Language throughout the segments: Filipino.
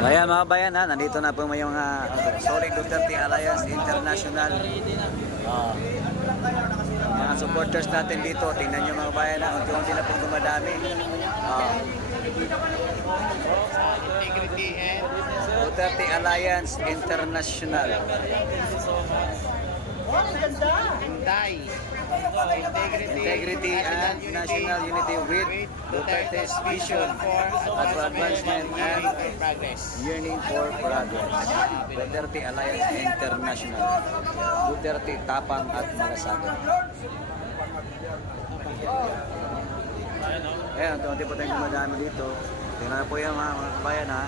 Ayan mga bayan ha, nandito na po may mga Solid Duterte Alliance International. Mga supporters natin dito, tingnan nyo mga bayan ha, unti-unti na pong dumadami. Integrity and Duterte Alliance International. Inday. Integrity and national unity with Duterte's vision for advancement and progress. yearning for progress. Duterte Alliance International. Duterte tapang at malasakit. Ayan, unti-unti po tayong dumadami dito. Tingnan po yan mga kabayan ha.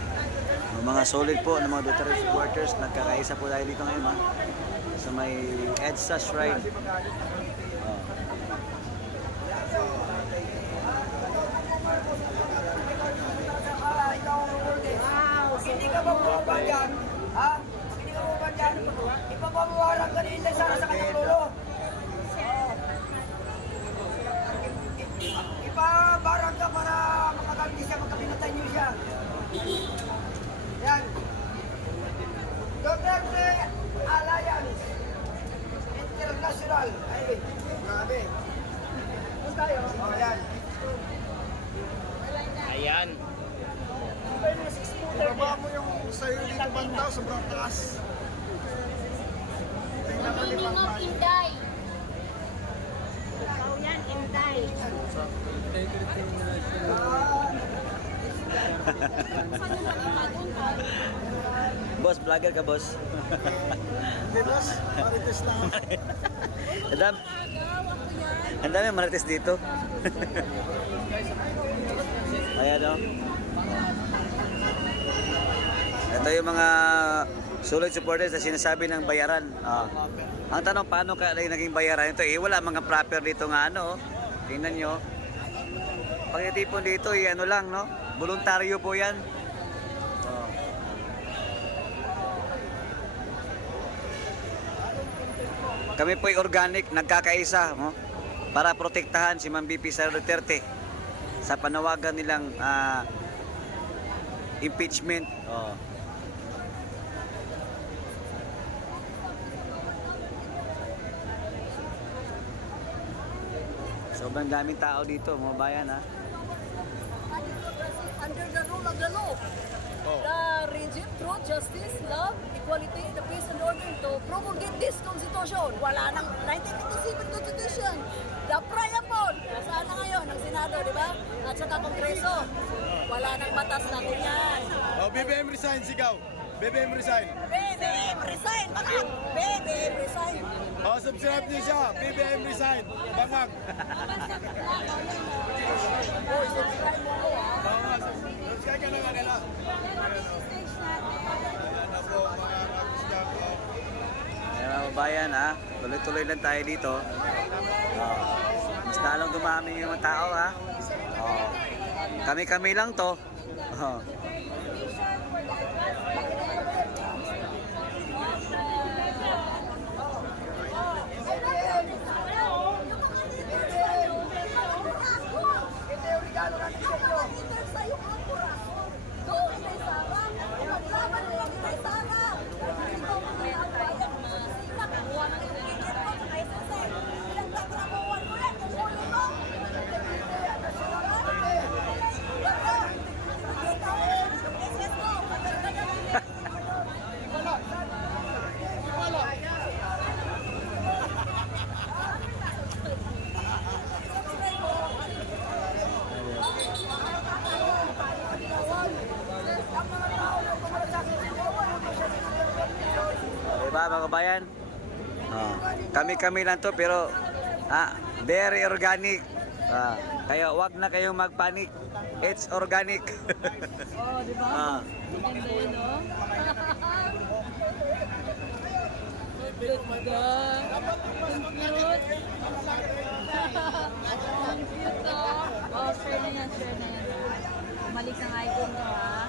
Mga solid po ng mga Duterte supporters. Nagkakaisa po tayo dito ngayon ha. Sa may EDSA Shrine. Hindi ka ba bumaba dyan? Ha? Hindi ka bumaba dyan? Ipapamuharang ka nila sana sa kanyang lolo. Ipabarang ka para makakalti siya, magkabinatay niyo siya. Yan. Duterte Alliance International. Ay, grabe. Bus tayo? O, yan. Ayan. Baba mo yung sa'yo dito banda, sobrang taas. Tingnan mo Meaning of Inday. Ikaw yan, Inday. Boss, vlogger ka boss. Hindi boss, marites lang. Ang dami marites dito. Ayan o. Ito yung mga solid supporters na sinasabi ng bayaran. Ang tanong, paano ka naging bayaran ito? Wala mga proper dito nga ano. Tingnan nyo. Pag itipon dito, ano lang, no? Voluntaryo po yan. Kami po ay organic, nagkakaisa, no? Para protektahan si Ma'am BP Sara Duterte sa panawagan nilang impeachment. Sobrang daming tao dito, mga bayan ha. Under the rule of the law. The regime, truth, justice, love, equality, the peace and order to promulgate this constitution. Wala nang 1987 constitution. The preamble. Nasaan na ngayon? Ang Senado, di ba? At saka Kongreso. Wala nang batas na ganyan. Oh, BBM resign, sigaw. BBM resign. BBM resign! Bakit? BBM resign! Oh, subscribe niyo siya. BBM resign. Bangag. Boy, subscribe mo ko ha. Subscribe ka na kanila. Ayan na po, mga kapisyan ko. Ayan mga bayan ha. Tuloy-tuloy lang tayo dito. Mas lalong dumami yung mga tao ha. Kami-kami lang to. Ito yung regalo natin sa inyo. Diba mga kabayan? Kami-kami lang to pero very organic. Kaya wag na kayong magpanik. It's organic. Oh, di ba? Maganda yun, no? Ganda. Ang cute. Ang cute, no? Oh, share na yan, share na yan. Bumalik ng icon ko, ha?